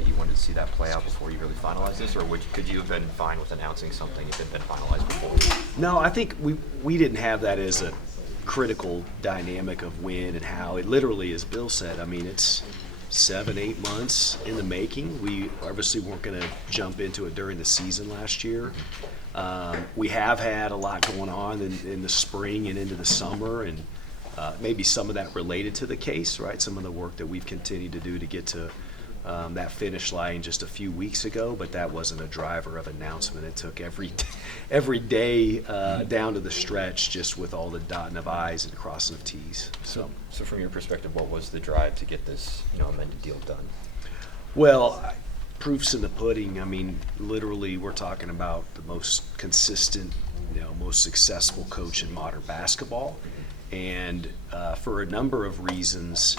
that you wanted to see that play out before you really finalized this, or could you have been fine with announcing something if it had been finalized before? No, I think we didn't have that as a critical dynamic of when and how. It literally, as Bill said, I mean, it's 7-8 months in the making. We obviously weren't going to jump into it during the season last year. We have had a lot going on in the spring and into the summer, and maybe some of that related to the case, right? Some of the work that we've continued to do to get to that finish line just a few weeks ago, but that wasn't a driver of announcement. It took every day down to the stretch, just with all the dotting of I's and crossing of T's. So from your perspective, what was the drive to get this, amended deal done? Well, proof's in the pudding. I mean, literally, we're talking about the most consistent, most successful coach in modern basketball. And for a number of reasons,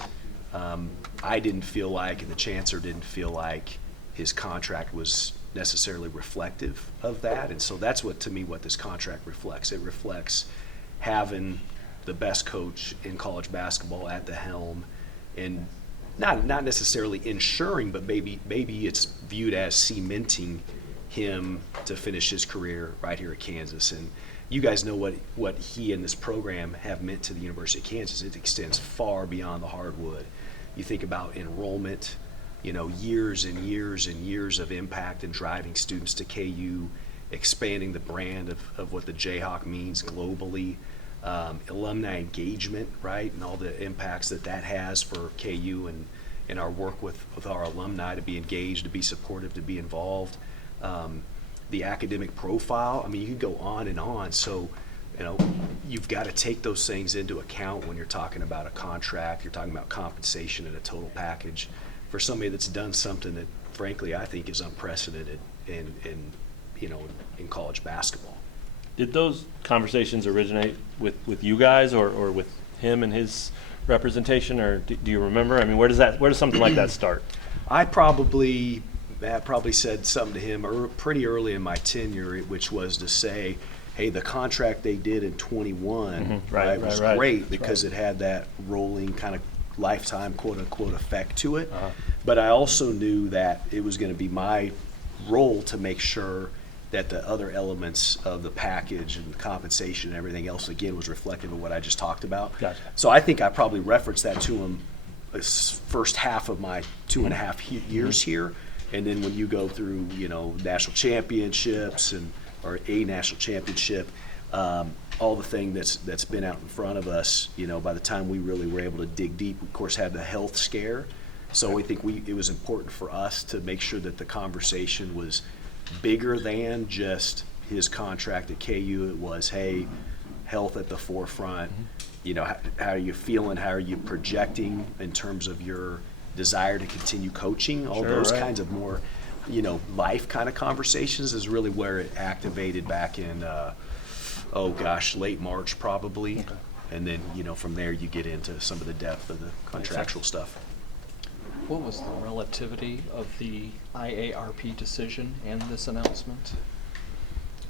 I didn't feel like, and the chancellor didn't feel like, his contract was necessarily reflective of that. And so that's what this contract reflects. It reflects having the best coach in college basketball at the helm, and not necessarily ensuring, but maybe it's viewed as cementing him to finish his career right here at Kansas. And you guys know what he and this program have meant to the University of Kansas. It extends far beyond the hardwood. You think about enrollment, years and years and years of impact and driving students to KU, expanding the brand of what the Jayhawk means globally, alumni engagement, right, and all the impacts that has for KU and our work with our alumni to be engaged, to be supportive, to be involved. The academic profile, I mean, you could go on and on. So, you've got to take those things into account when you're talking about a contract, you're talking about compensation and a total package for somebody that's done something that, frankly, I think is unprecedented in college basketball. Did those conversations originate with you guys or with him and his representation, or do you remember? I mean, where does something like that start? I probably said something to him pretty early in my tenure, which was to say, hey, the contract they did in 21 was great because it had that rolling kind of lifetime quote-unquote effect to it. But I also knew that it was going to be my role to make sure that the other elements of the package and the compensation and everything else, again, was reflective of what I just talked about. Gotcha. So I think I probably referenced that to him first half of my 2.5 years here. And then when you go through, national championships or a national championship, all the thing that's been out in front of us, by the time we really were able to dig deep, we, of course, had the health scare. So I think it was important for us to make sure that the conversation was bigger than just his contract at KU. It was, hey, health at the forefront. How are you feeling? How are you projecting in terms of your desire to continue coaching? All those kinds of more, life kind of conversations is really where it activated back in, late March probably. Okay. And then, from there you get into some of the depth of the contractual stuff. What was the relativity of the IARP decision and this announcement?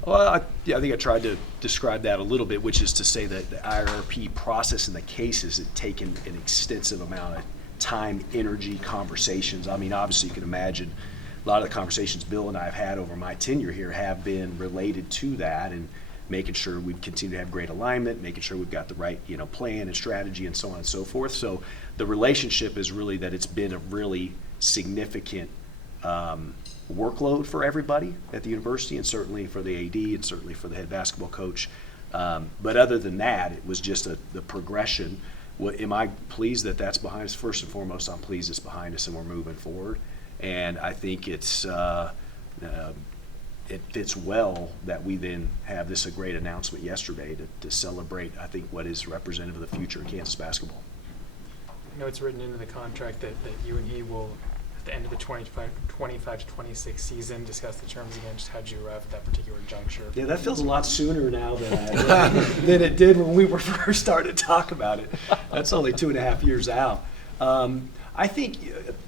Well, I think I tried to describe that a little bit, which is to say that the IRP process and the cases had taken an extensive amount of time, energy, conversations. I mean, obviously you can imagine a lot of the conversations Bill and I have had over my tenure here have been related to that, and making sure we continue to have great alignment, making sure we've got the right, plan and strategy and so on and so forth. So the relationship is really that it's been a really significant workload for everybody at the university, and certainly for the AD and certainly for the head basketball coach. But other than that, it was just the progression. Am I pleased that that's behind us? First and foremost, I'm pleased it's behind us and we're moving forward. And I think it fits well that we then have this a great announcement yesterday to celebrate, I think, what is representative of the future of Kansas basketball. I know it's written into the contract that you and he will, at the end of the 25 to 26 season, discuss the terms again. Just how'd you arrive at that particular juncture? Yeah, that feels a lot sooner now than it did when we were first starting to talk about it. That's only 2.5 years out. I think,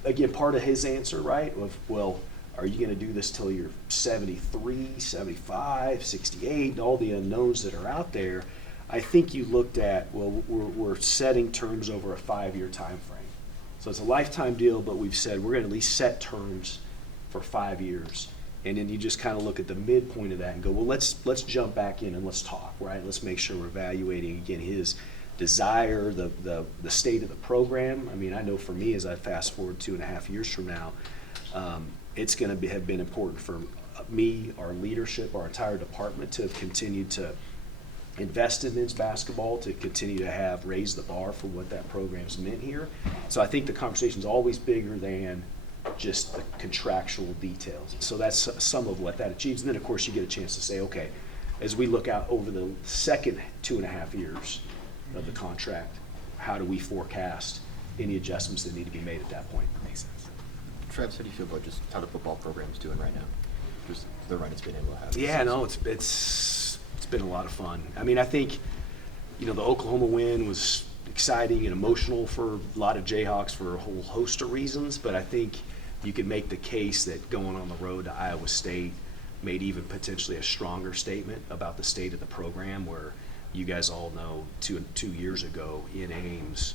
again, part of his answer, right, of, well, are you going to do this till you're 73, 75, 68, and all the unknowns that are out there? I think you looked at, well, we're setting terms over a 5-year time frame. So it's a lifetime deal, but we've said we're gonna at least set terms for 5 years. And then you just kind of look at the midpoint of that and go, well, let's jump back in and let's talk, right? Let's make sure we're evaluating, again, his desire, the state of the program. I mean, I know for me, as I fast forward 2.5 years from now, it's gonna have been important for me, our leadership, our entire department to have continued to invest in men's basketball, to continue to have raised the bar for what that program's meant here. So I think the conversation's always bigger than just the contractual details. So that's some of what that achieves. And then, of course, you get a chance to say, okay, as we look out over the second 2.5 years of the contract, how do we forecast any adjustments that need to be made at that point? Makes sense. Travis, how do you feel about just how the football program's doing right now? Just the run it's been able to have. Yeah, no, it's been a lot of fun. I mean, I think, the Oklahoma win was exciting and emotional for a lot of Jayhawks for a whole host of reasons, but I think you could make the case that going on the road to Iowa State made even potentially a stronger statement about the state of the program, where you guys all know 2 years ago in Ames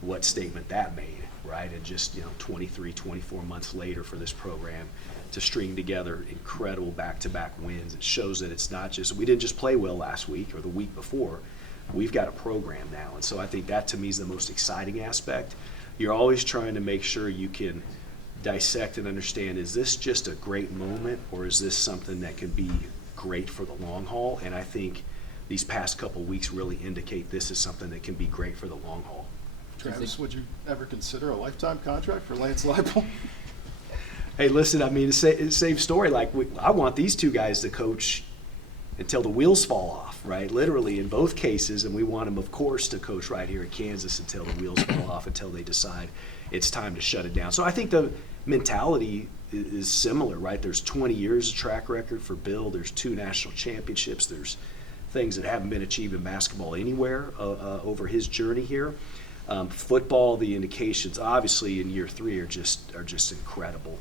what statement that made, right? And just 23, 24 months later for this program to string together incredible back-to-back wins. It shows that it's not just, we didn't just play well last week or the week before. We've got a program now. And so I think that to me is the most exciting aspect. You're always trying to make sure you can dissect and understand, is this just a great moment or is this something that can be great for the long haul? And I think these past couple weeks really indicate this is something that can be great for the long haul. Travis, would you ever consider a lifetime contract for Lance Leipold? Hey, listen, I mean, same story. Like, I want these two guys to coach until the wheels fall off, right? Literally in both cases, and we want them, of course, to coach right here at Kansas until the wheels fall off, until they decide it's time to shut it down. So I think the mentality is similar, right? There's 20 years of track record for Bill. There's 2 national championships. There's things that haven't been achieved in basketball anywhere over his journey here. Football, the indications obviously in year 3 are just incredible.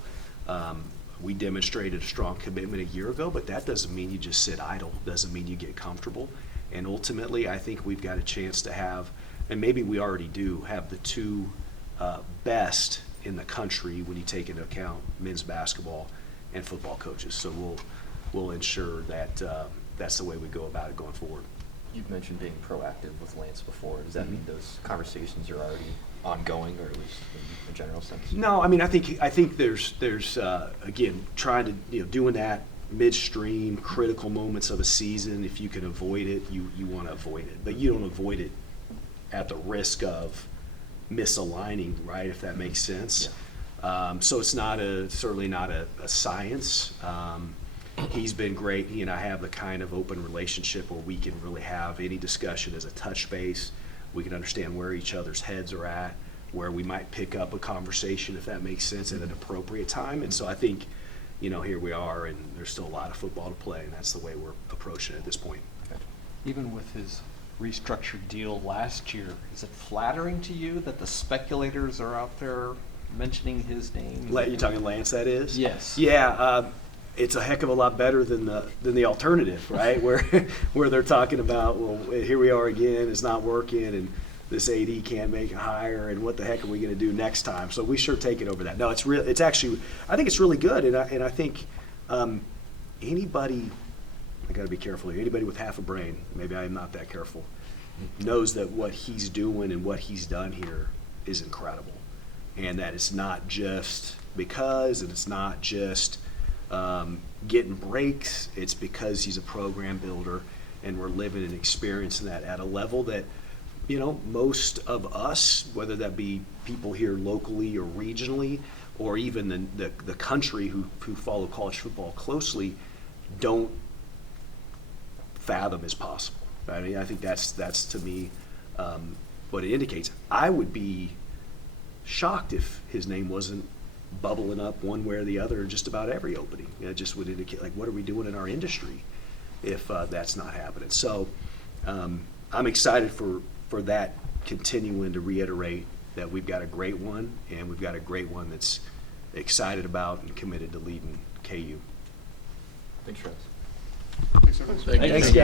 We demonstrated a strong commitment a year ago, but that doesn't mean you just sit idle. Doesn't mean you get comfortable. And ultimately, I think we've got a chance to have, and maybe we already do, have the 2 best in the country when you take into account men's basketball and football coaches. So we'll ensure that that's the way we go about it going forward. You've mentioned being proactive with Lance before. Does that mean those conversations are already ongoing, or at least in a general sense? No, I mean, I think there's again, trying to, doing that midstream, critical moments of a season. If you can avoid it, you want to avoid it, but you don't avoid it at the risk of misaligning, right? If that makes sense. Yeah. So it's certainly not a science. He's been great. He and I have the kind of open relationship where we can really have any discussion as a touch base. We can understand where each other's heads are at, where we might pick up a conversation, if that makes sense, at an appropriate time. And so I think, here we are, and there's still a lot of football to play, and that's the way we're approaching it at this point. Even with his restructured deal last year, is it flattering to you that the speculators are out there mentioning his name? You're talking Lance, that is? Yes. Yeah, it's a heck of a lot better than the alternative, right? where they're talking about, well, here we are again, it's not working, and this AD can't make a hire, and what the heck are we going to do next time? So we sure take it over that. No, it's actually, I think it's really good, and I think anybody, I got to be careful here, anybody with half a brain, maybe I am not that careful, knows that what he's doing and what he's done here is incredible, and that it's not just because, and it's not just getting breaks. It's because he's a program builder, and we're living and experiencing that at a level that, most of us, whether that be people here locally or regionally, or even the country who follow college football closely, don't fathom is possible. I mean, I think that's to me what it indicates. I would be shocked if his name wasn't bubbling up one way or the other in just about every opening. It just would indicate, like, what are we doing in our industry if that's not happening? So I'm excited for that, continuing to reiterate that we've got a great one, and we've got a great one that's excited about and committed to leading KU. Thanks, Travis. Thanks, everyone. Thanks, guys.